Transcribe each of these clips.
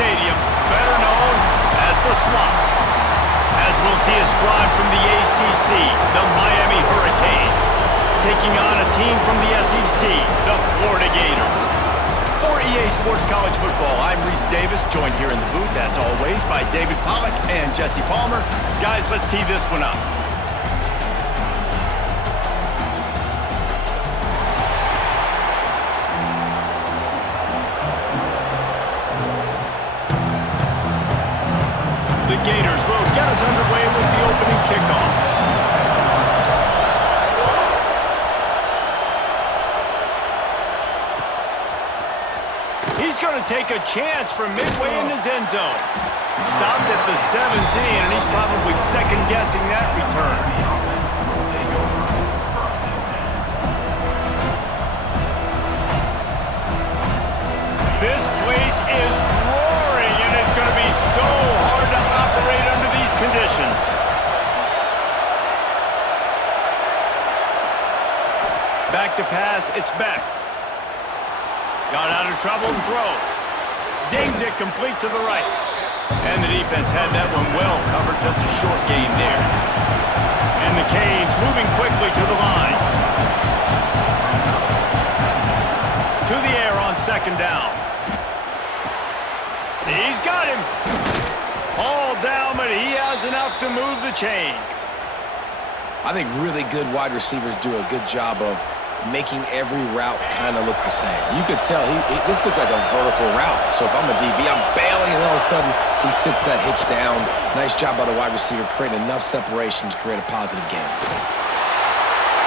Stadium, better known as the Swamp, as we'll see a squad from the ACC, the Miami Hurricanes, taking on a team from the SEC, the Florida Gators. For EA Sports College Football, I'm Reese Davis, joined here in the booth, as always, by David Pollack and Jesse Palmer. Guys, let's tee this one up. The Gators will get us underway with the opening kickoff. He's going to take a chance from midway in his end zone. Stopped at the 17, and he's probably second-guessing that return. This place is roaring, and it's going to be so hard to operate under these conditions. Back to pass, it's Beck. Got out of trouble and throws. Zings it complete to the right. And the defense had that one well covered, just a short gain there. And the Canes moving quickly to the line. To the air on second down. He's got him. All down, but he has enough to move the chains. I think really good wide receivers do a good job of making every route kind of look the same. You could tell this looked like a vertical route. So if I'm a DB, I'm bailing, and all of a sudden he sits that hitch down. Nice job by the wide receiver, creating enough separation to create a positive gain.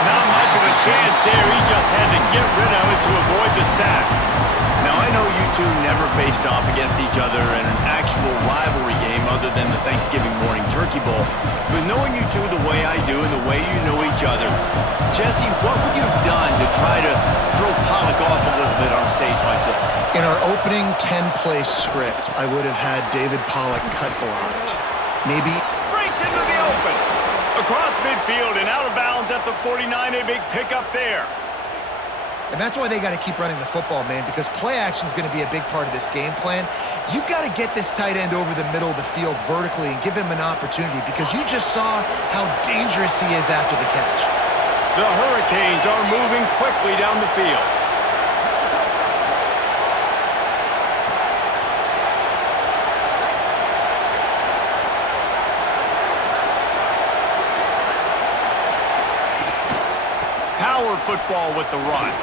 Not much of a chance there. He just had to get rid of it to avoid the sack. Now, I know you two never faced off against each other in an actual rivalry game other than the Thanksgiving morning turkey bowl. But knowing you two the way I do and the way you know each other, Jesse, what would you have done to try to throw Pollack off a little bit on a stage like this? In our opening 10-play script, I would have had David Pollack cut blocked. Maybe breaks into the open. Across midfield and out of bounds at the 49, a big pickup there. And that's why they got to keep running the football, man, because play action is going to be a big part of this game plan. You've got to get this tight end over the middle of the field vertically and give him an opportunity, because you just saw how dangerous he is after the catch. The Hurricanes are moving quickly down the field. Power football with the run.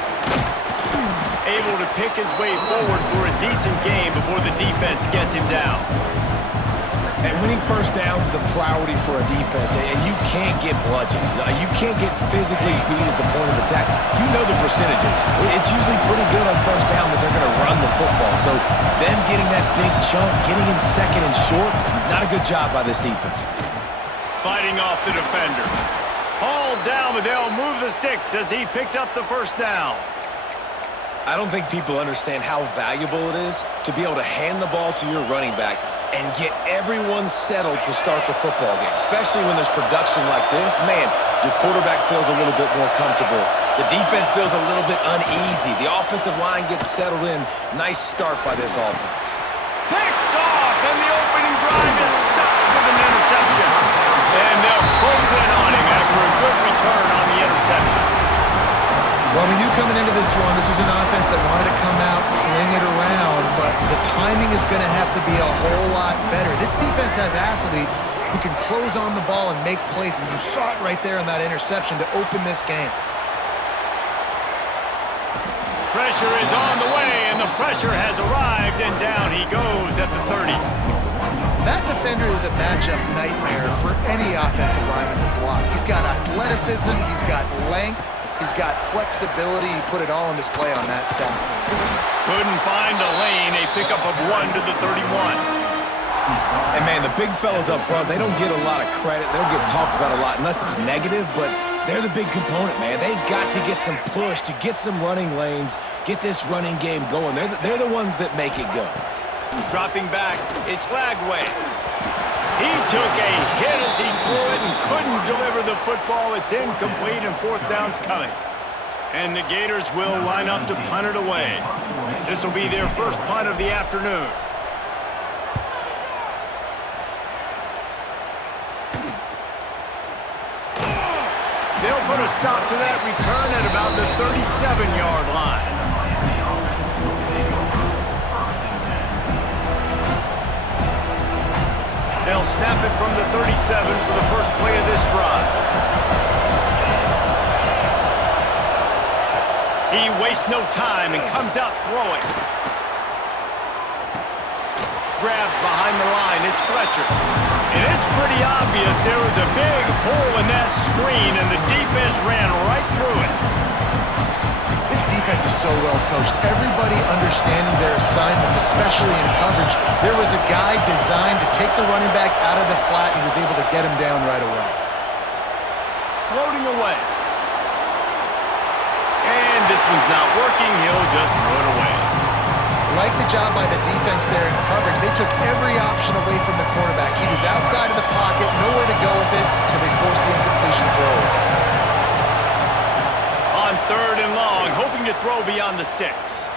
Able to pick his way forward for a decent game before the defense gets him down. And winning first downs is a priority for a defense, and you can't get bludgeoned. You can't get physically beat at the point of attack. You know the percentages. It's usually pretty good on first down that they're going to run the football. So them getting that big chunk, getting in second and short, not a good job by this defense. Fighting off the defender. Hauled down, but they'll move the sticks as he picks up the first down. I don't think people understand how valuable it is to be able to hand the ball to your running back and get everyone settled to start the football game, especially when there's production like this. Man, your quarterback feels a little bit more comfortable. The defense feels a little bit uneasy. The offensive line gets settled in. Nice start by this offense. Picked off, and the opening drive is stopped with an interception. And they'll close in on him after a good return on the interception. Well, we knew coming into this one, this was an offense that wanted to come out, sling it around, but the timing is going to have to be a whole lot better. This defense has athletes who can close on the ball and make plays, and you saw it right there in that interception to open this game. Pressure is on the way, and the pressure has arrived, and down he goes at the 30. That defender is a matchup nightmare for any offensive lineman to block. He's got athleticism, he's got length, he's got flexibility. He put it all on display on that sack. Couldn't find a lane, a pickup of 1 to the 31. And, man, the big fellas up front, they don't get a lot of credit. They don't get talked about a lot unless it's negative, but they're the big component, man. They've got to get some push, to get some running lanes, get this running game going. They're the ones that make it go. Dropping back, it's Lagway. He took a hit as he threw it and couldn't deliver the football. It's incomplete, and fourth down's coming. And the Gators will line up to punt it away. This will be their first punt of the afternoon. They'll put a stop to that return at about the 37-yard line. They'll snap it from the 37 for the first play of this drive. He wastes no time and comes out throwing. Grabbed behind the line, it's Fletcher. And it's pretty obvious there was a big hole in that screen, and the defense ran right through it. This defense is so well coached. Everybody understanding their assignments, especially in coverage. There was a guy designed to take the running back out of the flat, and he was able to get him down right away. Floating away. And this one's not working. He'll just throw it away. Like the job by the defense there in coverage. They took every option away from the quarterback. He was outside of the pocket, nowhere to go with it, so they forced the incompletion throw. On 3rd and long, hoping to throw beyond the sticks.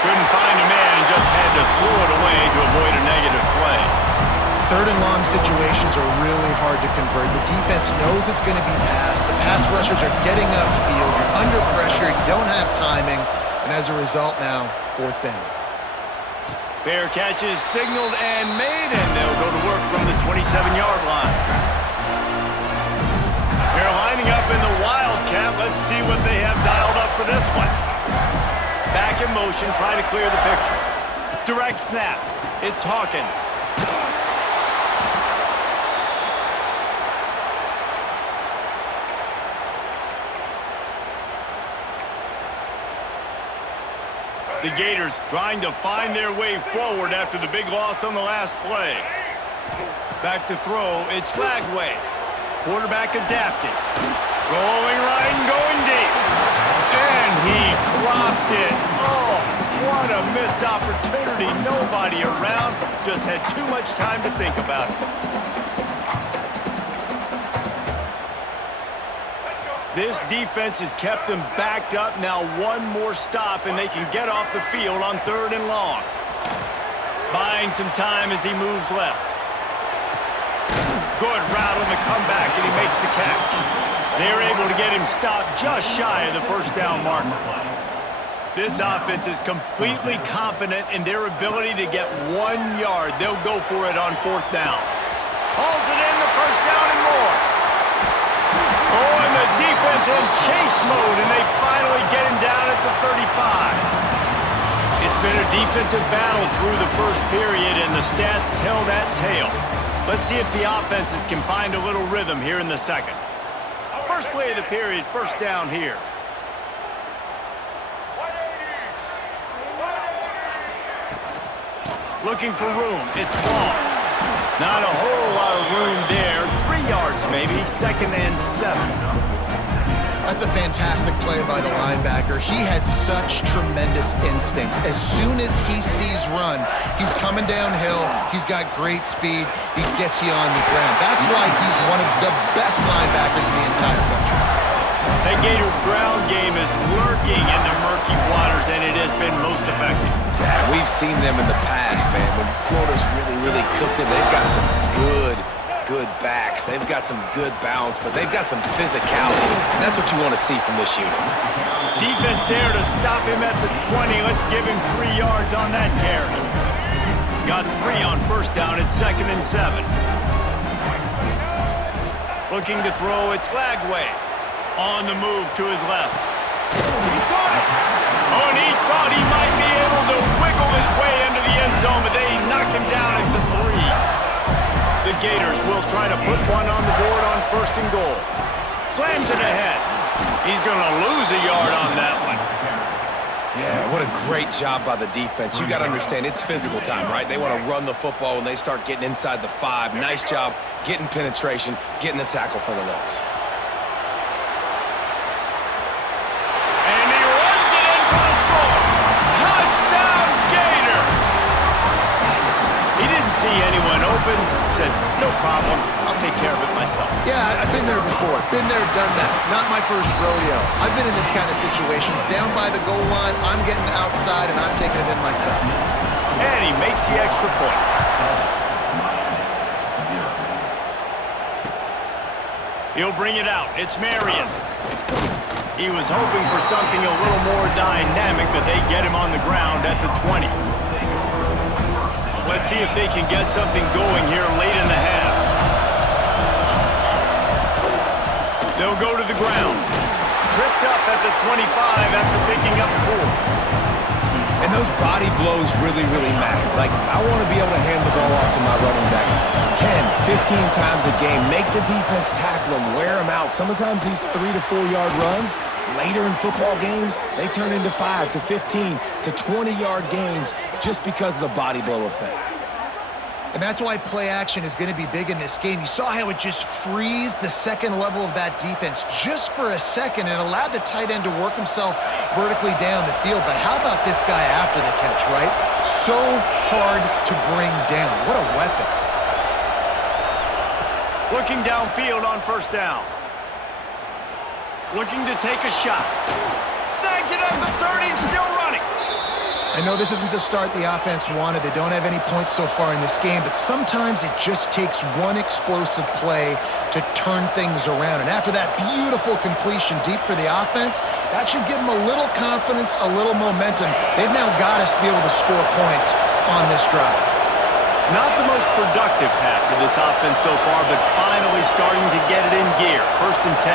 Couldn't find a man and just had to throw it away to avoid a negative play. 3rd and long situations are really hard to convert. The defense knows it's going to be passed. The pass rushers are getting upfield. You're under pressure. You don't have timing. And as a result now, 4th down. Fair catch is signaled and made, and they'll go to work from the 27-yard line. They're lining up in the Wildcat. Let's see what they have dialed up for this one. Back in motion, try to clear the picture. Direct snap. It's Hawkins. The Gators trying to find their way forward after the big loss on the last play. Back to throw, it's Lagway. Quarterback adapting. Rolling right and going deep. And he dropped it. Oh, what a missed opportunity. Nobody around. Just had too much time to think about it. This defense has kept them backed up. Now one more stop, and they can get off the field on 3rd and long. Buying some time as he moves left. Good route on the comeback, and he makes the catch. They're able to get him stopped just shy of the 1st down marker. This offense is completely confident in their ability to get 1 yard. They'll go for it on 4th down. Hauls it in the 1st down and more. Oh, and the defense in chase mode, and they finally get him down at the 35. It's been a defensive battle through the first period, and the stats tell that tale. Let's see if the offenses can find a little rhythm here in the second. First play of the period, 1st down here. Looking for room, it's Long. Not a whole lot of room there. 3 yards maybe, 2nd and 7. That's a fantastic play by the linebacker. He has such tremendous instincts. As soon as he sees run, he's coming downhill. He's got great speed. He gets you on the ground. That's why he's one of the best linebackers in the entire country. That Gator ground game is lurking in the murky waters, and it has been most effective. Yeah, we've seen them in the past, man. When Florida's really cooking, they've got some good backs. They've got some good balance, but they've got some physicality. And that's what you want to see from this unit. Defense there to stop him at the 20. Let's give him 3 yards on that carry. Got 3 on 1st down. It's 2nd and 7. Looking to throw, it's Lagway. On the move to his left. He caught it. Oh, and he thought he might be able to wiggle his way into the end zone, but they knock him down at the 3. The Gators will try to put one on the board on 1st and goal. Slams it ahead. He's going to lose a yard on that one. Yeah, what a great job by the defense. You got to understand, it's physical time, right? They want to run the football when they start getting inside the 5. Nice job getting penetration, getting the tackle for the loss. And he runs it in for the score. Touchdown, Gators! He didn't see anyone open. Said, no problem. I'll take care of it myself. Yeah, I've been there before. Been there, done that. Not my first rodeo. I've been in this kind of situation. Down by the goal line, I'm getting outside, and I'm taking it in myself. And he makes the extra point. He'll bring it out. It's Marion. He was hoping for something a little more dynamic, but they get him on the ground at the 20. Let's see if they can get something going here late in the half. They'll go to the ground. Tripped up at the 25 after picking up 4. And those body blows really, really matter. Like, I want to be able to hand the ball off to my running back 10, 15 times a game. Make the defense tackle them, wear them out. Sometimes these 3 to 4 yard runs, later in football games, they turn into 5 to 15 to 20 yard gains just because of the body blow effect. And that's why play action is going to be big in this game. You saw how it just frees the second level of that defense just for a second and allowed the tight end to work himself vertically down the field. But how about this guy after the catch, right? So hard to bring down. What a weapon. Looking downfield on first down. Looking to take a shot. Snags it at the 30 and still running. I know this isn't the start the offense wanted. They don't have any points so far in this game, but sometimes it just takes one explosive play to turn things around. And after that beautiful completion deep for the offense, that should give them a little confidence, a little momentum. They've now got us to be able to score points on this drive. Not the most productive half for this offense so far, but finally starting to get it in gear. 1st and 10.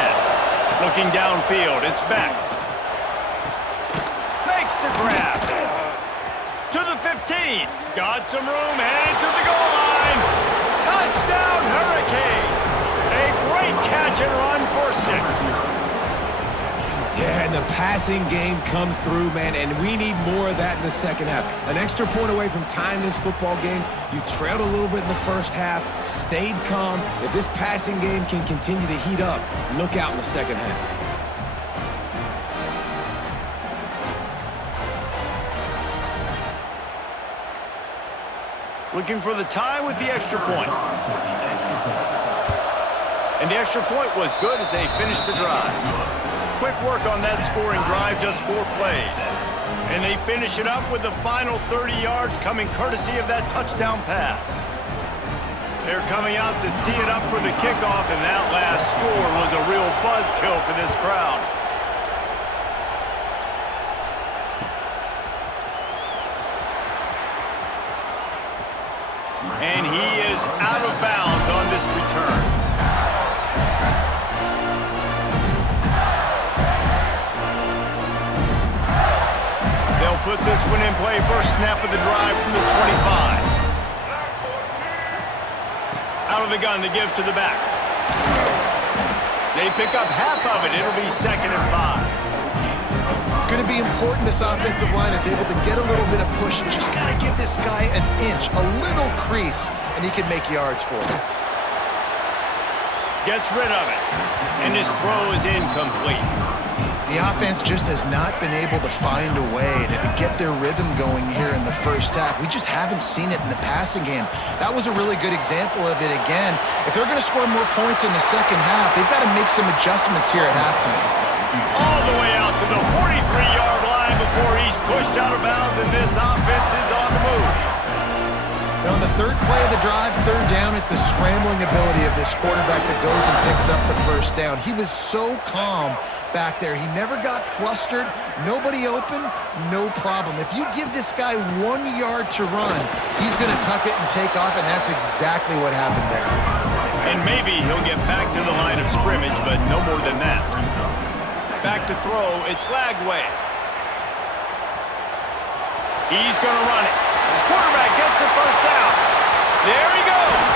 Looking downfield, it's back. Makes the grab. To the 15. Got some room, headed to the goal line. Touchdown, Hurricanes. A great catch and run for 6. Yeah, and the passing game comes through, man, and we need more of that in the second half. An extra point away from tying this football game. You trailed a little bit in the first half, stayed calm. If this passing game can continue to heat up, look out in the second half. Looking for the tie with the extra point. And the extra point was good as they finished the drive. Quick work on that scoring drive, just 4 plays. And they finish it up with the final 30 yards coming courtesy of that touchdown pass. They're coming out to tee it up for the kickoff, and that last score was a real buzzkill for this crowd. And he is out of bounds on this return. They'll put this one in play. First snap of the drive from the 25. Out of the gun to give to the back. They pick up half of it. It'll be 2nd and 5. It's going to be important this offensive line is able to get a little bit of push. You just got to give this guy an inch, a little crease, and he can make yards for it. Gets rid of it, and his throw is incomplete. The offense just has not been able to find a way to get their rhythm going here in the first half. We just haven't seen it in the passing game. That was a really good example of it again. If they're going to score more points in the second half, they've got to make some adjustments here at halftime. All the way out to the 43-yard line before he's pushed out of bounds, and this offense is on the move. And on the 3rd play of the drive, 3rd down, it's the scrambling ability of this quarterback that goes and picks up the first down. He was so calm back there. He never got flustered. Nobody open, no problem. If you give this guy 1 yard to run, he's going to tuck it and take off, and that's exactly what happened there. And maybe he'll get back to the line of scrimmage, but no more than that. Back to throw, it's Lagway. He's going to run it. Quarterback gets the first down. There he goes.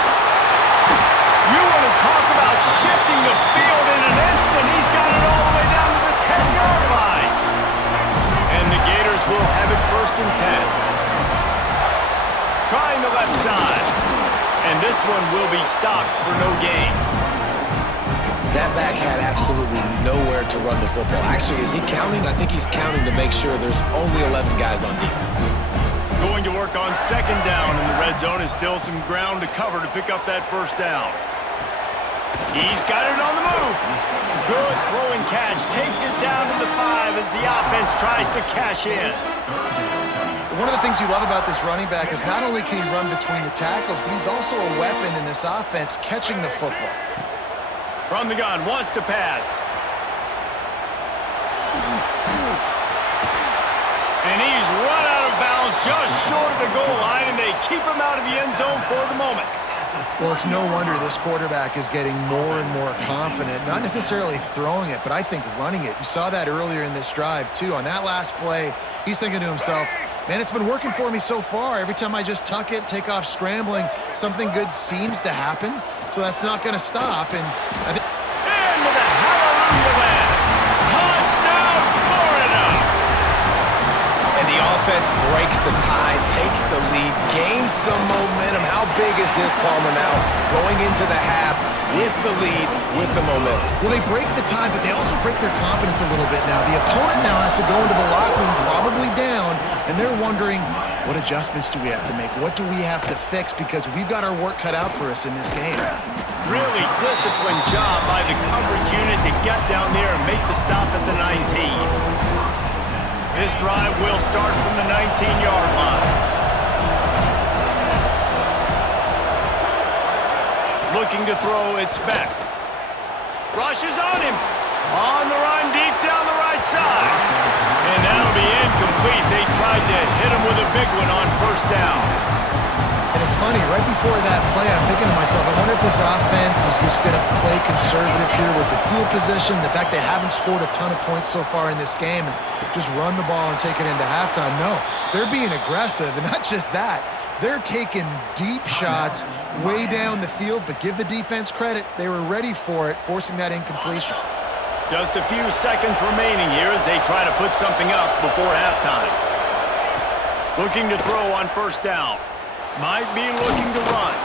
You want to talk about shifting the field in an instant. He's got it all the way down to the 10-yard line. And the Gators will have it 1st and 10. Trying the left side. And this one will be stopped for no gain. That back had absolutely nowhere to run the football. Actually, is he counting? I think he's counting to make sure there's only 11 guys on defense. Going to work on 2nd down, and the red zone is still some ground to cover to pick up that first down. He's got it on the move. Good throwing catch. Takes it down to the 5 as the offense tries to cash in. One of the things you love about this running back is not only can he run between the tackles, but he's also a weapon in this offense catching the football. From the gun, wants to pass. And he's run out of bounds just short of the goal line, and they keep him out of the end zone for the moment. Well, it's no wonder this quarterback is getting more and more confident, not necessarily throwing it, but I think running it. You saw that earlier in this drive, too. On that last play, he's thinking to himself, man, it's been working for me so far. Every time I just tuck it, take off scrambling, something good seems to happen. So that's not going to stop. And I think... Into the hallelujah land. Touchdown, Florida! And the offense breaks the tie, takes the lead, gains some momentum. How big is this, Palmer, now? Going into the half with the lead, with the momentum. Well, they break the tie, but they also break their confidence a little bit now. The opponent now has to go into the locker room probably down, and they're wondering, what adjustments do we have to make? What do we have to fix? Because we've got our work cut out for us in this game. Really disciplined job by the coverage unit to get down there and make the stop at the 19. This drive will start from the 19-yard line. Looking to throw, it's back. Rushes on him. On the run, deep down the right side. And that'll be incomplete. They tried to hit him with a big one on first down. And it's funny, right before that play, I'm thinking to myself, I wonder if this offense is just going to play conservative here with the field position, the fact they haven't scored a ton of points so far in this game, and just run the ball and take it into halftime. No, they're being aggressive, and not just that. They're taking deep shots way down the field, but give the defense credit. They were ready for it, forcing that incompletion. Just a few seconds remaining here as they try to put something up before halftime. Looking to throw on first down. Might be looking to run.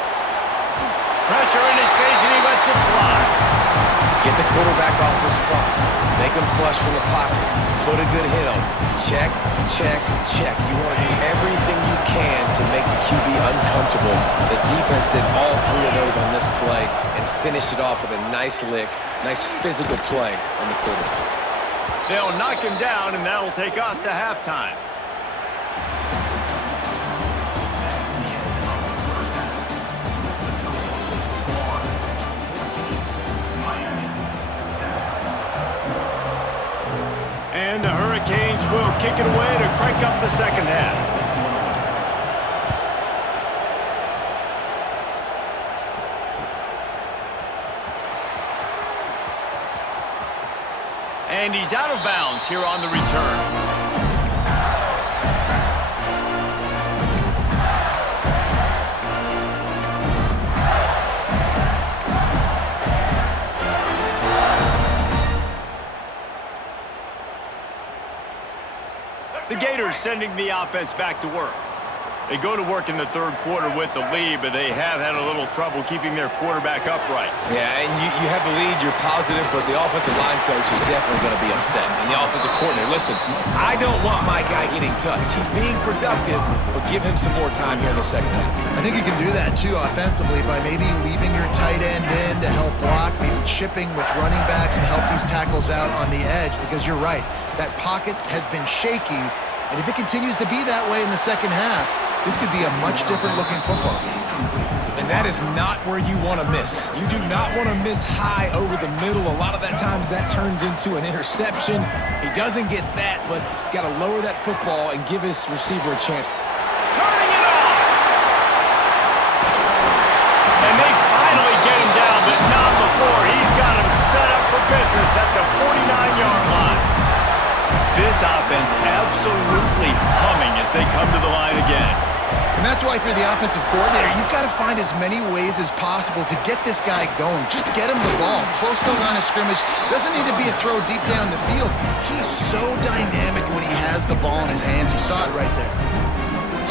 Pressure in his face, and he lets it fly. Get the quarterback off the spot. Make him flush from the pocket. Put a good hit on. Check, check, check. You want to do everything you can to make the QB uncomfortable. The defense did all three of those on this play and finished it off with a nice lick, nice physical play on the quarterback. They'll knock him down, and that'll take us to halftime. And the Hurricanes will kick it away to crank up the second half. And he's out of bounds here on the return. The Gators sending the offense back to work. They go to work in the third quarter with the lead, but they have had a little trouble keeping their quarterback upright. Yeah, and you have the lead, you're positive, but the offensive line coach is definitely going to be upset. And the offensive coordinator, listen, I don't want my guy getting touched. He's being productive, but give him some more time here in the second half. I think you can do that, too, offensively, by maybe leaving your tight end in to help block, maybe chipping with running backs to help these tackles out on the edge, because you're right, that pocket has been shaky, and if it continues to be that way in the second half, this could be a much different looking football game. And that is not where you want to miss. You do not want to miss high over the middle. A lot of that times that turns into an interception. He doesn't get that, but he's got to lower that football and give his receiver a chance. Turning it on! And they finally get him down, but not before. He's got him set up for business at the 49-yard line. This offense absolutely humming as they come to the line again. And that's why for the offensive coordinator, you've got to find as many ways as possible to get this guy going. Just get him the ball close to the line of scrimmage. Doesn't need to be a throw deep down the field. He's so dynamic when he has the ball in his hands. You saw it right there.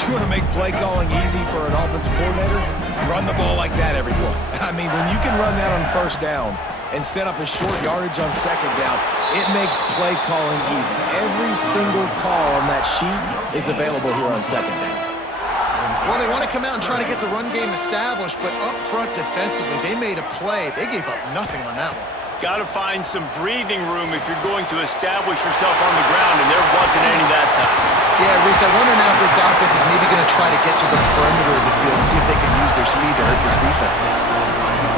You want to make play calling easy for an offensive coordinator? Run the ball like that every play. I mean, when you can run that on first down and set up a short yardage on second down, it makes play calling easy. Every single call on that sheet is available here on second down. Well, they want to come out and try to get the run game established, but up front defensively, they made a play. They gave up nothing on that one. Got to find some breathing room if you're going to establish yourself on the ground, and there wasn't any that time. Yeah, Reese, I wonder now if this offense is maybe going to try to get to the perimeter of the field and see if they can use their speed to hurt this defense.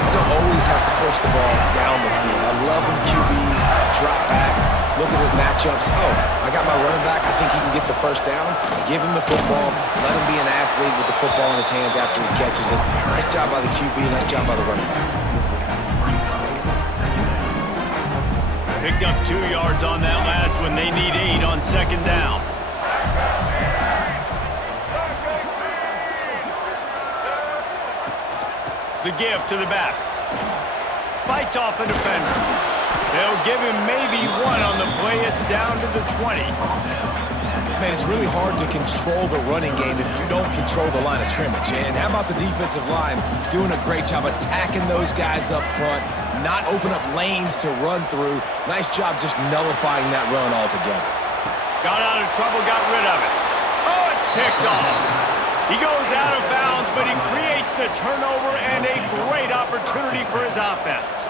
I don't always have to push the ball down the field. I love when QBs drop back, looking at matchups. Oh, I got my running back. I think he can get the first down. Give him the football. Let him be an athlete with the football in his hands after he catches it. Nice job by the QB. Nice job by the running back. Picked up 2 yards on that last one. They need 8 on second down. The give to the back. Fights off a defender. They'll give him maybe 1 on the play. It's down to the 20. Man, it's really hard to control the running game if you don't control the line of scrimmage. And how about the defensive line doing a great job attacking those guys up front, not open up lanes to run through. Nice job just nullifying that run altogether. Got out of trouble, got rid of it. Oh, it's picked off. He goes out of bounds, but he creates the turnover and a great opportunity for his offense.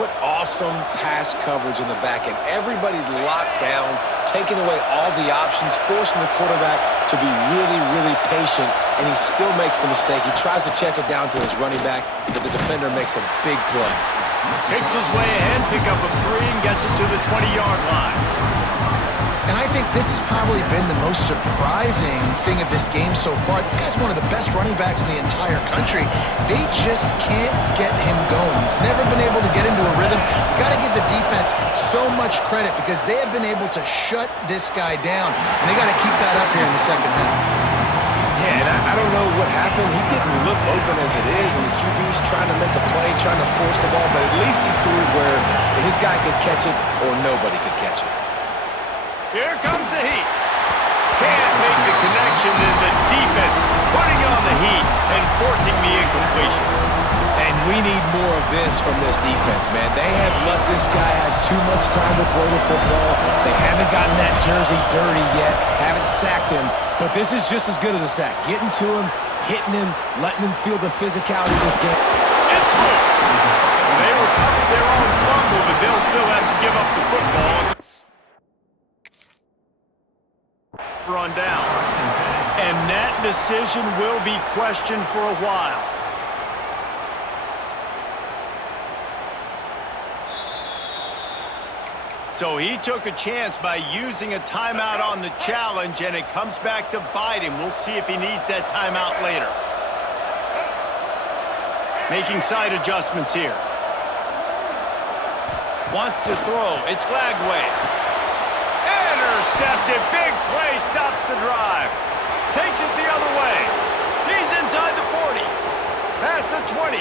What awesome pass coverage in the back end. Everybody locked down, taking away all the options, forcing the quarterback to be really, really patient, and he still makes the mistake. He tries to check it down to his running back, but the defender makes a big play. Picks his way ahead, pick up a 3, and gets it to the 20-yard line. And I think this has probably been the most surprising thing of this game so far. This guy's one of the best running backs in the entire country. They just can't get him going. He's never been able to get into a rhythm. You got to give the defense so much credit because they have been able to shut this guy down. And they got to keep that up here in the second half. Yeah, and I don't know what happened. He didn't look open as it is, and the QB's trying to make a play, trying to force the ball, but at least he threw it where his guy could catch it or nobody could catch it. Here comes the heat. Can't make the connection, and the defense putting on the heat and forcing the incompletion. And we need more of this from this defense, man. They have let this guy have too much time to throw the football. They haven't gotten that jersey dirty yet, haven't sacked him, but this is just as good as a sack. Getting to him, hitting him, letting him feel the physicality of this game. It's loose. They recovered their own fumble, but they'll still have to give up the football. On downs. And that decision will be questioned for a while. So he took a chance by using a timeout on the challenge, and it comes back to bite him. We'll see if he needs that timeout later. Making side adjustments here. Wants to throw. It's Lagway. Intercepted. Big play. Stops the drive. Takes it the other way. He's inside the 40. Past the 20.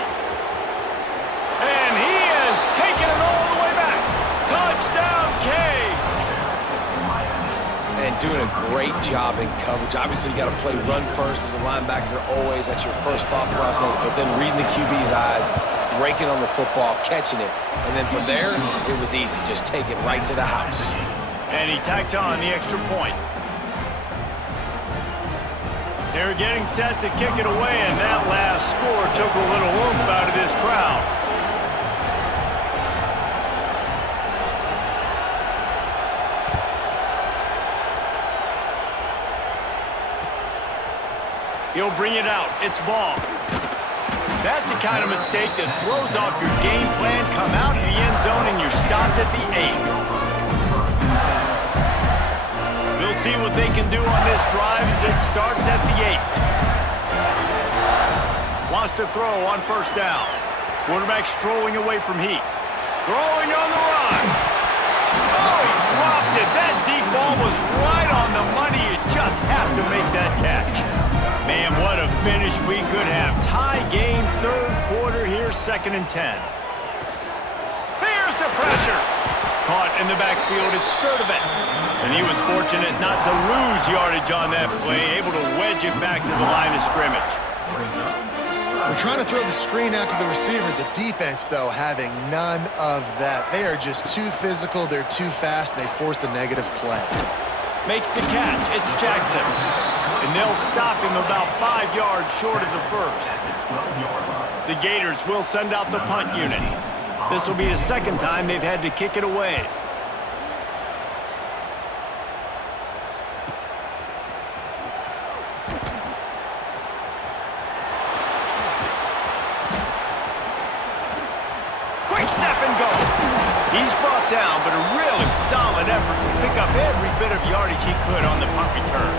And he has taken it all the way back. Touchdown, Canes. And doing a great job in coverage. Obviously, you got to play run first as a linebacker always. That's your first thought process. But then reading the QB's eyes, breaking on the football, catching it. And then from there, it was easy. Just take it right to the house. And he tacked on the extra point. They're getting set to kick it away, and that last score took a little oomph out of this crowd. He'll bring it out. It's ball. That's the kind of mistake that throws off your game plan. Come out of the end zone, and you're stopped at the 8. We'll see what they can do on this drive as it starts at the 8. Wants to throw on first down. Quarterback strolling away from heat. Throwing on the run. Oh, he dropped it. That deep ball was right on the money. You just have to make that catch. Man, what a finish we could have. Tie game, third quarter here, 2nd and 10. Here's the pressure. Caught in the backfield, it's Sturdivant. And he was fortunate not to lose yardage on that play, able to wedge it back to the line of scrimmage. We're trying to throw the screen out to the receiver. The defense, though, having none of that. They are just too physical, they're too fast, and they force a negative play. Makes the catch, it's Jackson. And they'll stop him about 5 yards short of the first. The Gators will send out the punt unit. This will be the second time they've had to kick it away. He's brought down, but a really solid effort to pick up every bit of yardage he could on the punt return.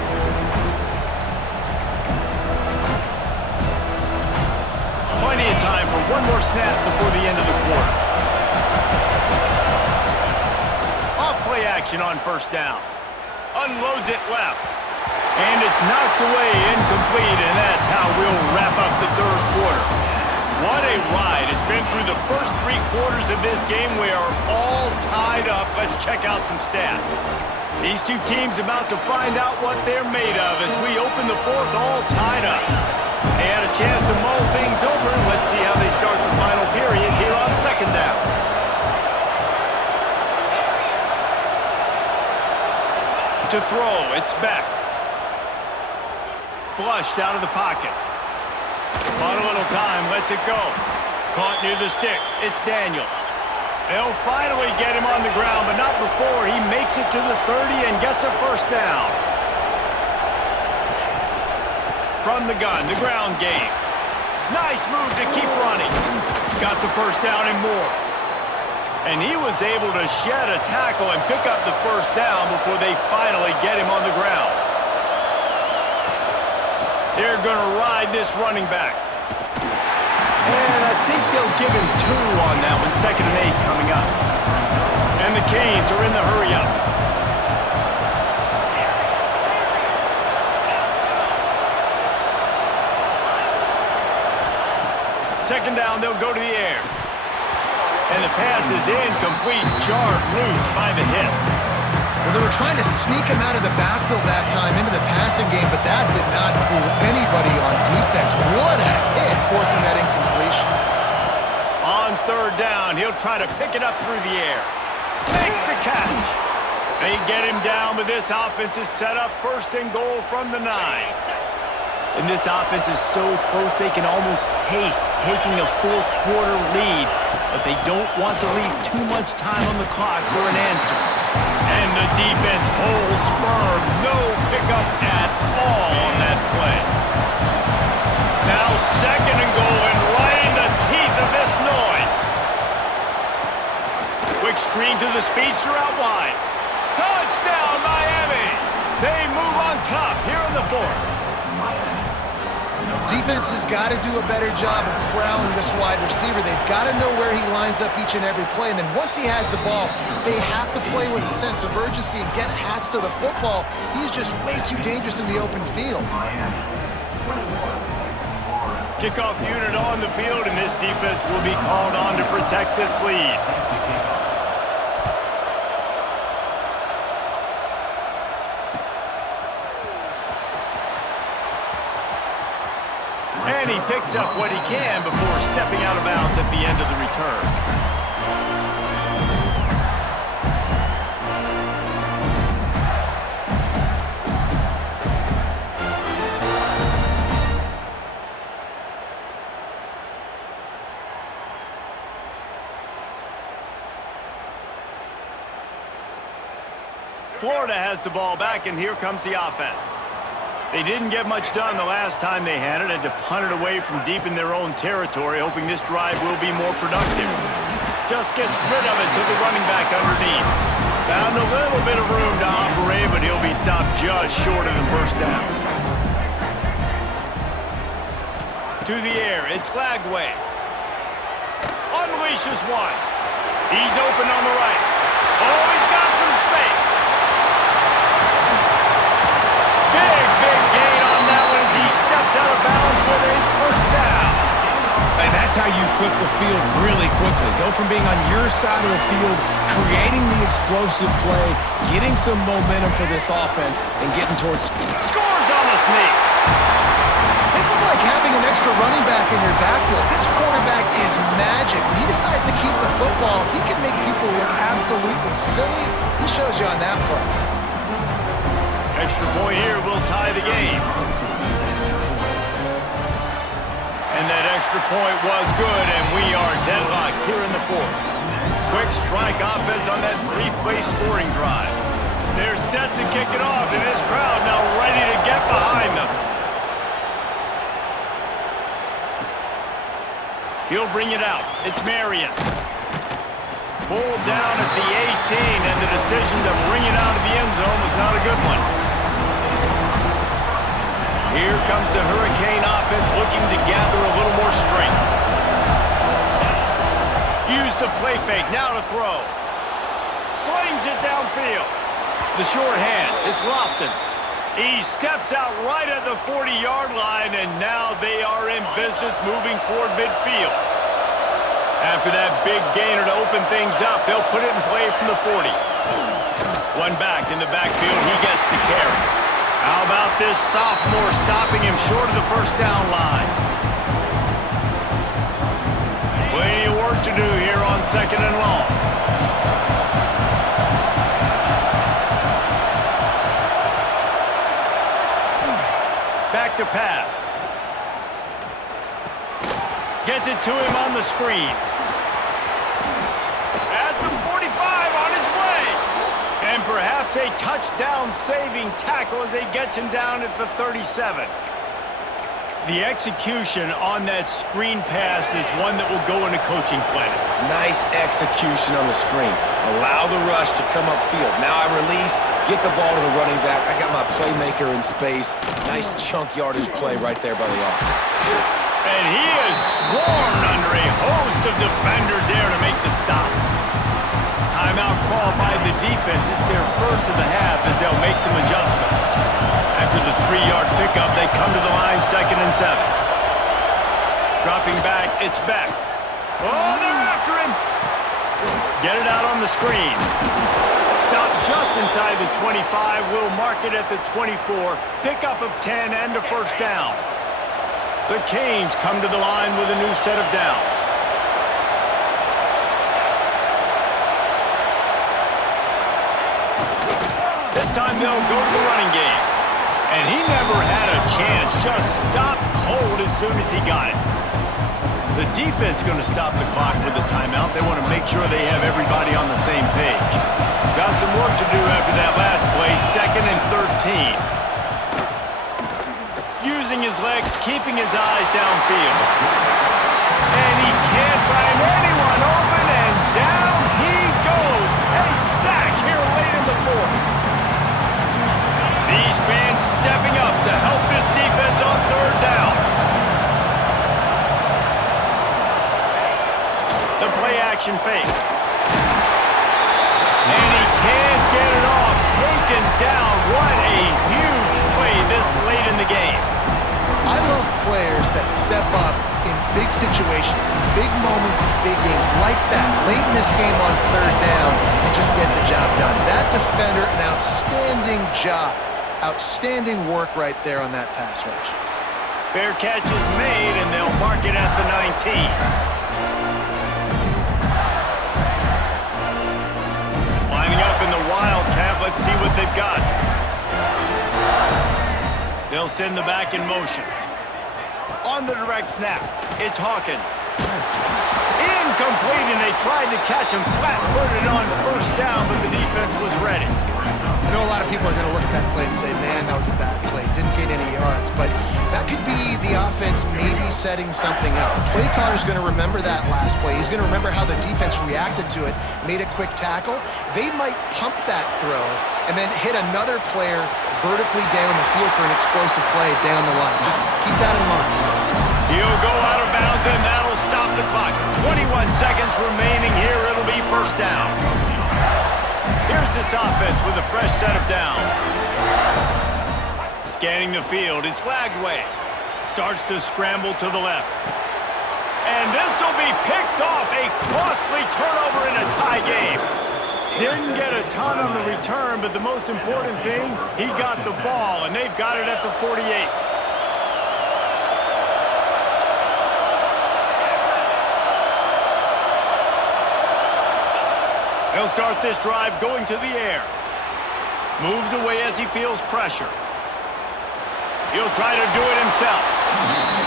Plenty of time for one more snap before the end of the quarter. Off play action on first down. Unloads it left. And it's knocked away incomplete, and that's how we'll wrap up the third quarter. What a ride. It's been through the first 3 quarters of this game. We are all tied up. Let's check out some stats. These two teams about to find out what they're made of as we open the fourth all tied up. They had a chance to mull things over. Let's see how they start the final period here on second down. To throw, it's Beck. Flushed out of the pocket. Bought a little time, lets it go. Caught near the sticks, it's Daniels. They'll finally get him on the ground, but not before he makes it to the 30 and gets a first down. From the gun, the ground game. Nice move to keep running. Got the first down and more. And he was able to shed a tackle and pick up the first down before they finally get him on the ground. They're going to ride this running back. And I think they'll give him 2 on that one. 2nd and 8 coming up. And the Canes are in the hurry-up. Second down, they'll go to the air. And the pass is incomplete, jarred loose by the hit. Well, they were trying to sneak him out of the backfield that time into the passing game, but that did not fool anybody on defense. What a hit, forcing that incompletion. On third down, he'll try to pick it up through the air. Makes the catch. They get him down, but this offense is set up 1st and goal from the 9. And this offense is so close they can almost taste taking a fourth quarter lead, but they don't want to leave too much time on the clock for an answer. And the defense holds firm. No pickup at all on that play. Now 2nd and goal and right in the teeth of this noise. Quick screen to the speedster out wide. Touchdown, Miami! They move on top here in the 4th. Defense has got to do a better job of corralling this wide receiver. They've got to know where he lines up each and every play. And then once he has the ball, they have to play with a sense of urgency and get hats to the football. He's just way too dangerous in the open field. Kickoff unit on the field, and this defense will be called on to protect this lead. And he picks up what he can before stepping out of bounds at the end of the return. Florida has the ball back, and here comes the offense. They didn't get much done the last time they had it, and to punt it away from deep in their own territory, hoping this drive will be more productive. Just gets rid of it to the running back underneath. Found a little bit of room to operate, but he'll be stopped just short of the first down. To the air, it's Lagway. Unleashes one. He's open on the right. Oh, he's got some space. Big gain on that one as he steps out of bounds with a first down. And that's how you flip the field really quickly. Go from being on your side of the field, creating the explosive play, getting some momentum for this offense, and getting towards... Scores on the sneak. This is like having an extra running back in your backfield. This quarterback is magic. When he decides to keep the football, he can make people look absolutely silly. He shows you on that play. Extra point here will tie the game. And that extra point was good, and we are deadlocked here in the 4th. Quick strike offense on that 3-play scoring drive. They're set to kick it off, and this crowd now ready to get behind them. He'll bring it out. It's Marion. Pulled down at the 18, and the decision to bring it out of the end zone was not a good one. Here comes the Hurricane offense looking to gather a little more strength. Use the play fake, now to throw. Slings it downfield. The short hands, it's Lofton. He steps out right at the 40-yard line, and now they are in business moving toward midfield. After that big gainer to open things up, they'll put it in play from the 40. One back in the backfield, he gets the carry. How about this sophomore stopping him short of the first down line? Plenty of work to do here on 2nd and long. Back to pass. Gets it to him on the screen. At the 45 on his way. And perhaps a touchdown-saving tackle as he gets him down at the 37. The execution on that screen pass is one that will go into coaching clinic. Nice execution on the screen. Allow the rush to come upfield. Now I release, get the ball to the running back. I got my playmaker in space. Nice chunk yardage play right there by the offense. And he is swarmed under a host of defenders there to make the stop. Timeout called by the defense. It's their first of the half as they'll make some adjustments. After the 3-yard pickup, they come to the line 2nd and 7. Dropping back, it's Beck. Oh, they're after him. Get it out on the screen. Stop just inside the 25. We'll mark it at the 24. Pickup of 10 and a first down. The Canes come to the line with a new set of downs. This time they'll go to the running game. And he never had a chance, just stopped cold as soon as he got it. The defense going to stop the clock with a timeout. They want to make sure they have everybody on the same page. Got some work to do after that last play, 2nd and 13. Using his legs, keeping his eyes downfield. And he can't find anyone open, and down he goes. A sack here late in the 4th. These fans stepping up to help this defense on 3rd down. The play-action fake. And he can't get it off. Taken down. What a huge play this late in the game. I love players that step up in big situations, in big moments, in big games like that, late in this game on 3rd down, and just get the job done. That defender, an outstanding job. Outstanding work right there on that pass rush. Fair catch is made, and they'll mark it at the 19. Lining up in the Wildcat, let's see what they've got. They'll send the back in motion. On the direct snap, it's Hawkins. Incomplete, and they tried to catch him flat-footed on 1st down, but the defense was ready. I know a lot of people are going to look at that play and say, man, that was a bad play. Didn't gain any yards. But that could be the offense maybe setting something up. The play caller's going to remember that last play. He's going to remember how the defense reacted to it, made a quick tackle. They might pump that throw and then hit another player vertically down the field for an explosive play down the line. Just keep that in mind. He'll go out of bounds, and that'll stop the clock. 21 seconds remaining here. It'll be 1st down. Here's this offense with a fresh set of downs. Scanning the field, it's Lagway. Starts to scramble to the left. And this will be picked off. A costly turnover in a tie game. Didn't get a ton on the return, but the most important thing, he got the ball, and they've got it at the 48. He'll start this drive going to the air. Moves away as he feels pressure. He'll try to do it himself.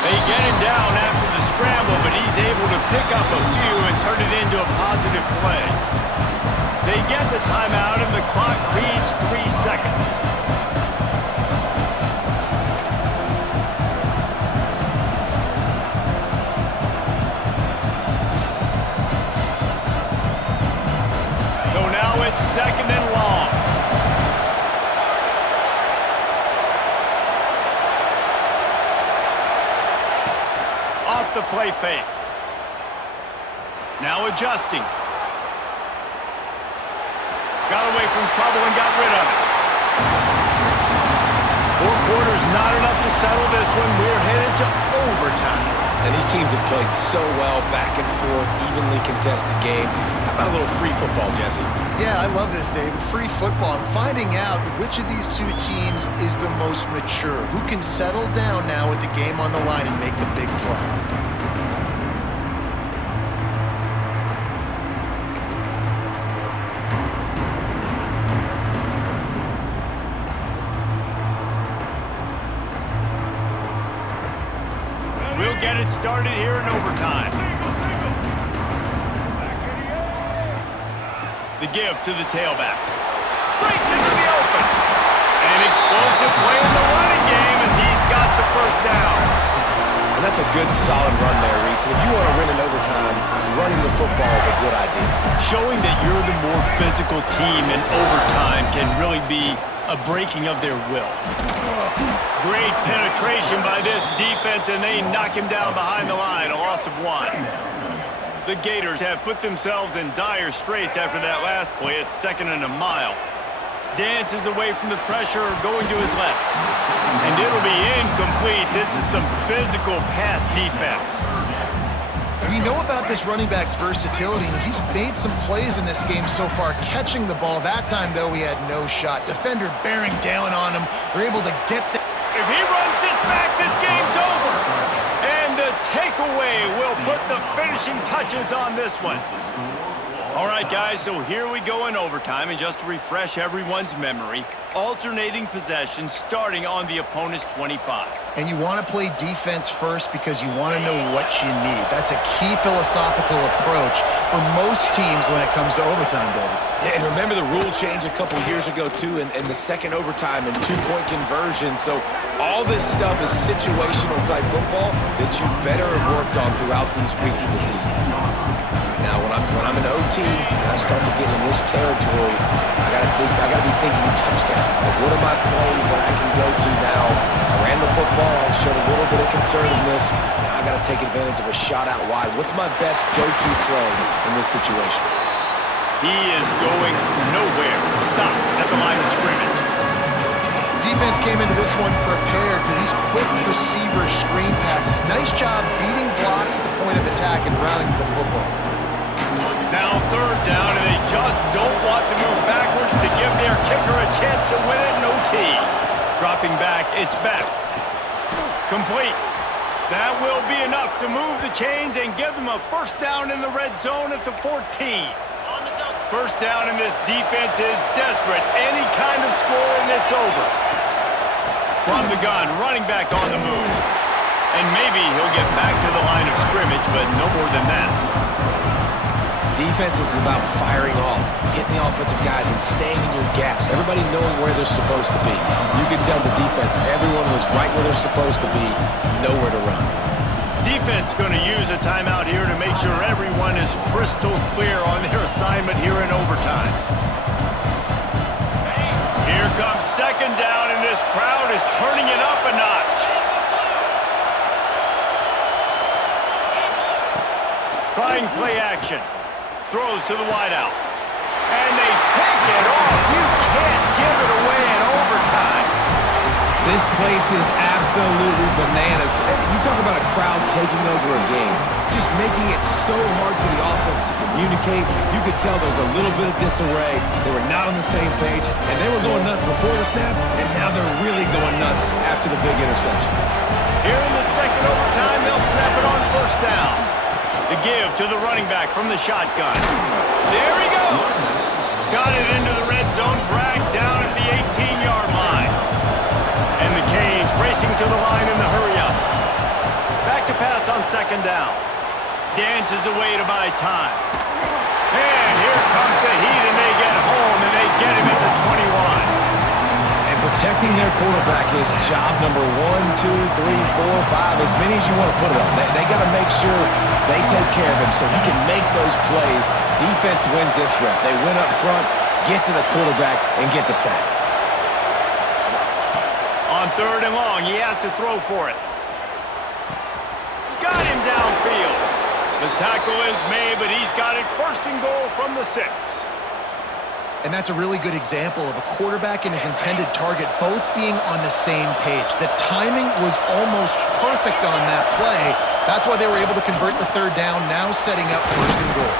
They get him down after the scramble, but he's able to pick up a few and turn it into a positive play. They get the timeout, and the clock reads 3 seconds. play fake. Now adjusting. Got away from trouble and got rid of it. 4 quarters not enough to settle this one. We're headed to overtime. And these teams have played so well, back and forth, evenly contested game. How about a little free football, Jesse? Yeah, I love this, David. Free football. I'm finding out which of these two teams is the most mature. Who can settle down now with the game on the line and make the big play? We'll get it started here in overtime. The give to the tailback. Breaks into the open. An explosive play in the running game as he's got the first down. And that's a good, solid run there, Reese. And if you want to win in overtime, running the football is a good idea. Showing that you're the more physical team in overtime can really be a breaking of their will. Great penetration by this defense, and they knock him down behind the line, a loss of 1. The Gators have put themselves in dire straits after that last play. It's 2nd and a mile. Dances away from the pressure, going to his left. And it'll be incomplete. This is some physical pass defense. We know about this running back's versatility, and he's made some plays in this game so far, catching the ball. That time, though, he had no shot. Defender bearing down on him. They're able to get the... If he runs this back, this game's over. And the takeaway will put the finishing touches on this one. All right, guys, so here we go in overtime. And just to refresh everyone's memory, alternating possession starting on the opponent's 25. And you want to play defense first because you want to know what you need. That's a key philosophical approach for most teams when it comes to overtime, David. Yeah, and remember the rule change a couple years ago, too, and the second overtime and 2-point conversion. So all this stuff is situational type football that you better have worked on throughout these weeks of the season. Now, when I'm in OT and I start to get in this territory, I gotta be thinking touchdown. Like, what are my plays that I can go to now? I ran the football, I showed a little bit of conservativeness. Now I gotta take advantage of a shot out wide. What's my best go-to play in this situation? He is going nowhere. Stop at the line of scrimmage. Defense came into this one prepared for these quick receiver screen passes. Nice job beating blocks at the point of attack and rallying to the football. Now 3rd down, and they just don't want to move backwards to give their kicker a chance to win it in OT. Dropping back, it's back. Complete. That will be enough to move the chains and give them a first down in the red zone at the 14. First down, and this defense is desperate. Any kind of score, and it's over. From the gun, running back on the move. And maybe he'll get back to the line of scrimmage, but no more than that. Defense is about firing off, hitting the offensive guys, and staying in your gaps. Everybody knowing where they're supposed to be. You can tell the defense, everyone was right where they're supposed to be, nowhere to run. Defense going to use a timeout here to make sure everyone is crystal clear on their assignment here in overtime. Here comes 2nd down, and this crowd is turning it up a notch. Trying play action. Throws to the wideout. And they pick it off. You can't give it away in overtime. This place is absolutely bananas. You talk about a crowd taking over a game, just making it so hard for the offense to communicate. You could tell there was a little bit of disarray. They were not on the same page, and they were going nuts before the snap, and now they're really going nuts after the big interception. Here in the 2nd overtime, they'll snap it on 1st down. The give to the running back from the shotgun. There he goes. Got it into the red zone, dragged down at the 18-yard line. And the Canes racing to the line in the hurry-up. Back to pass on 2nd down. Dances away to buy time. And here comes the heat, and they get home, and they get him at the 21. Protecting their quarterback is job number 1, 2, 3, 4, 5, as many as you want to put it on. They got to make sure they take care of him so he can make those plays. Defense wins this rep. They win up front, get to the quarterback, and get the sack. On 3rd and long, he has to throw for it. Got him downfield. field. The tackle is made, but he's got it first and goal from the 6. And that's a really good example of a quarterback and his intended target both being on the same page. The timing was almost perfect on that play. That's why they were able to convert the 3rd down, now setting up first and goal.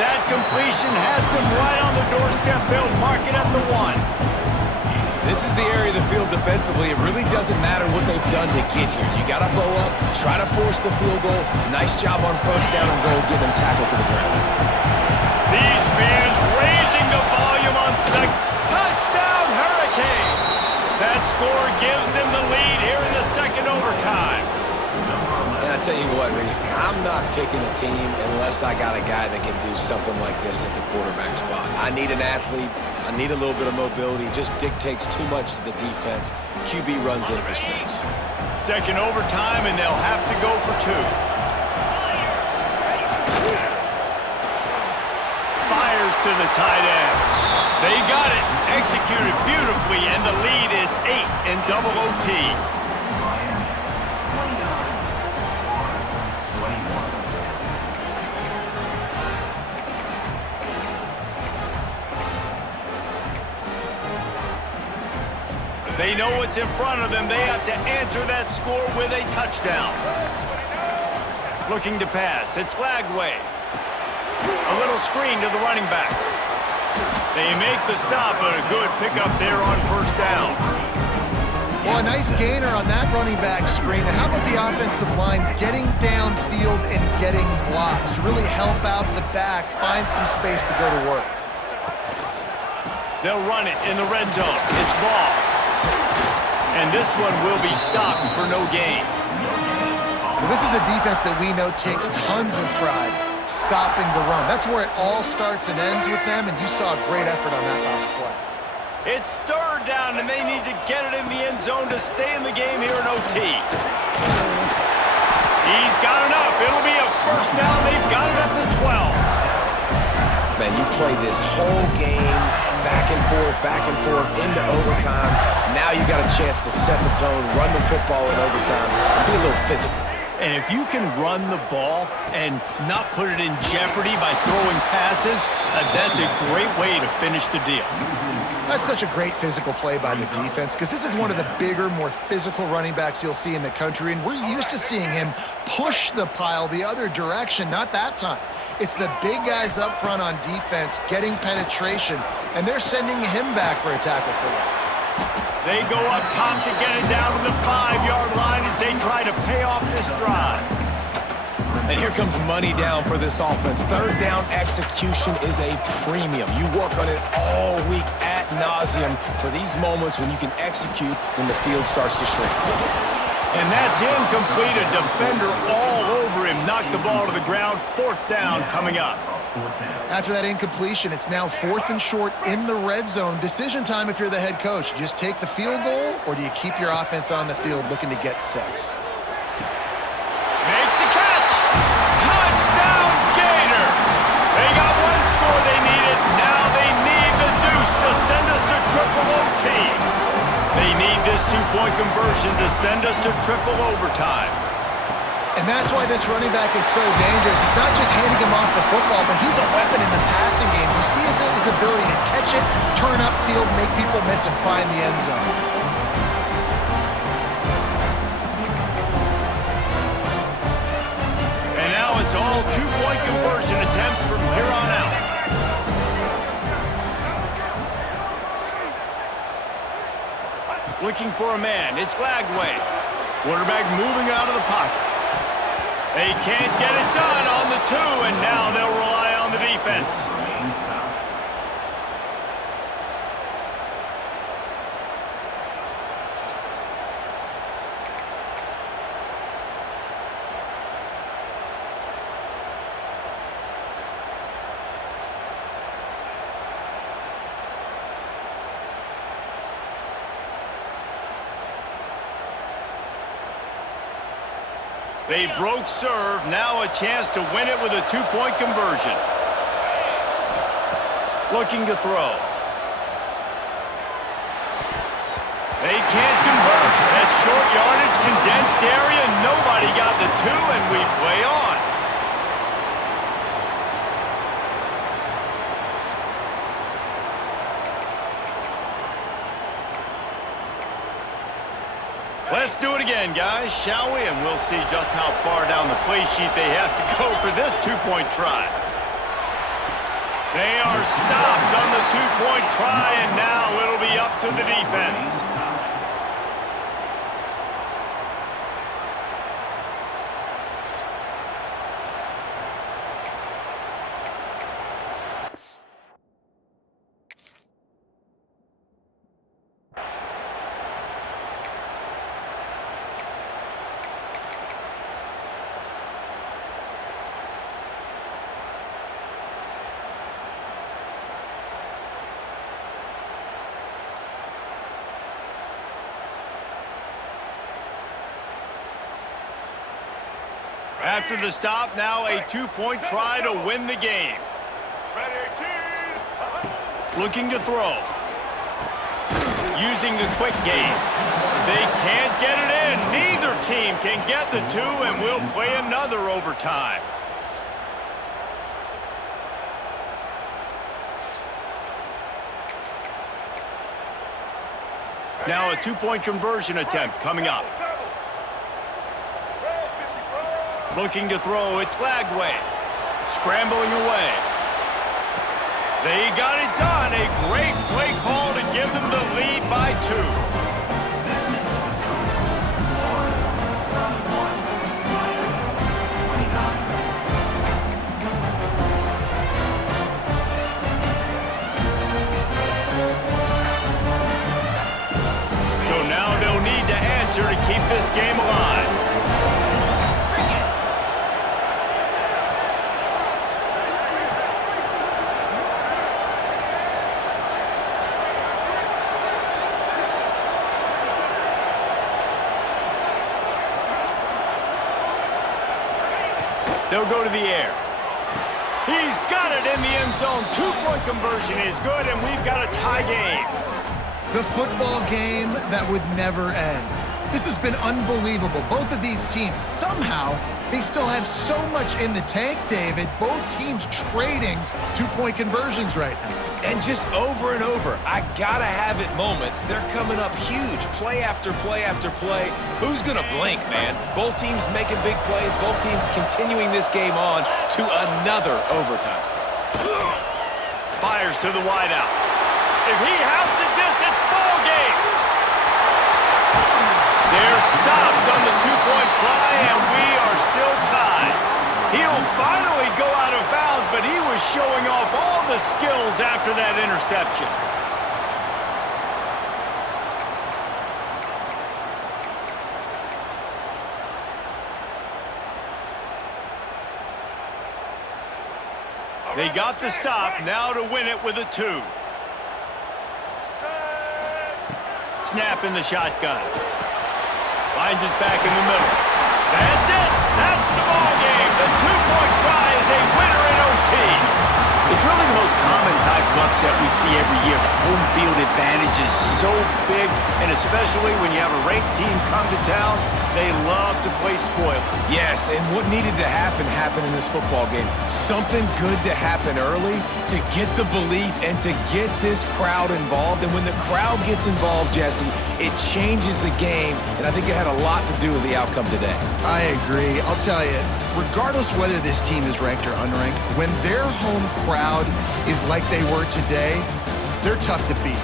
That completion has them right on the doorstep. They'll mark it at the 1. This is the area of the field defensively. It really doesn't matter what they've done to get here. You got to bow up, try to force the field goal. Nice job on first down and goal, getting them tackled to the ground. These fans raising the volume on second. Touchdown, Hurricanes! That score gives them the lead here in the second overtime. And I tell you what, Reese, I'm not picking a team unless I got a guy that can do something like this at the quarterback spot. I need an athlete. I need a little bit of mobility. It just dictates too much to the defense. QB runs in for 6. Second overtime, and they'll have to go for 2. Fires to the tight end. They got it. Executed beautifully, and the lead is 8 in double OT. They know what's in front of them. They have to answer that score with a touchdown. Looking to pass. It's Lagway. A little screen to the running back. They make the stop, but a good pickup there on first down. Well, a nice gainer on that running back screen. Now, how about the offensive line getting downfield and getting blocks to really help out the back, find some space to go to work? They'll run it in the red zone. It's ball. And this one will be stopped for no gain. Well, this is a defense that we know takes tons of pride stopping the run. That's where it all starts and ends with them, and you saw a great effort on that last play. It's 3rd down, and they need to get it in the end zone to stay in the game here in OT. He's got enough. It'll be a first down. They've got it at the 12. Man, you play this whole game back and forth, into overtime. Now you got a chance to set the tone, run the football in overtime, and be a little physical. And if you can run the ball and not put it in jeopardy by throwing passes, that's a great way to finish the deal. That's such a great physical play by the defense because this is one of the bigger, more physical running backs you'll see in the country, and we're used to seeing him push the pile the other direction, not that time. It's the big guys up front on defense getting penetration, and they're sending him back for a tackle for loss. They go up top to get it down to the 5-yard line as they try to pay off this drive. And here comes money down for this offense. 3rd down execution is a premium. You work on it all week ad nauseum for these moments when you can execute when the field starts to shrink. And that's incomplete. A defender all over him. Knocked the ball to the ground. 4th down coming up. After that incompletion, it's now 4th and short in the red zone. Decision time if you're the head coach. You just take the field goal, or do you keep your offense on the field looking to get 6? Makes the catch. Touchdown, Gator. They got one score they needed. Now they need the deuce to send us to triple OT. They need this 2-point conversion to send us to triple overtime. And that's why this running back is so dangerous. It's not just handing him off the football, but he's a weapon in the passing game. You see his ability to catch it, turn upfield, make people miss, and find the end zone. And now it's all 2-point conversion attempts from here on out. Looking for a man. It's Lagway. Quarterback moving out of the pocket. They can't get it done on the 2, and now they'll rely on the defense. They broke serve, now a chance to win it with a 2-point conversion. Looking to throw. They can't convert. That short yardage, condensed area, nobody got the 2, and we play on. Let's do it again, guys, shall we? And we'll see just how far down the play sheet they have to go for this two-point try. They are stopped on the two-point try, and now it'll be up to the defense. After the stop, now a two-point try to win the game. Looking to throw. Using the quick game. They can't get it in. Neither team can get the two, and we'll play another overtime. Now a two-point conversion attempt coming up. Looking to throw, it's Lagway. Scrambling away. They got it done. A great play call to give them the lead by 2. So now they'll need to answer to keep this game alive. They'll go to the air. He's got it in the end zone. Two-point conversion is good, and we've got a tie game. The football game that would never end. This has been unbelievable. Both of these teams, somehow, they still have so much in the tank, David. Both teams trading two-point conversions right now. And just over and over, I gotta have it moments. They're coming up huge, play after play after play. Who's gonna blink, man? Both teams making big plays, both teams continuing this game on to another overtime. Fires to the wideout. If he houses this, it's ball game. They're stopped on the two-point try, and we are still tied. He'll finally go out of bounds, but he was showing off all the skills after that interception. They got the stop, now to win it with a 2. Snap in the shotgun. Finds us back in the middle. That's it. That's the ball game. The two-point try is a winner in OT. It's really the most common type of upset we see every year. The home field advantage is so big, and especially when you have a ranked team come to town, they love to play spoiler. Yes, and what needed to happen happened in this football game. Something good to happen early to get the belief and to get this crowd involved. And when the crowd gets involved, Jesse, it changes the game, and I think it had a lot to do with the outcome today. I agree. I'll tell you, regardless whether this team is ranked or unranked, when their home crowd is like they were today, they're tough to beat.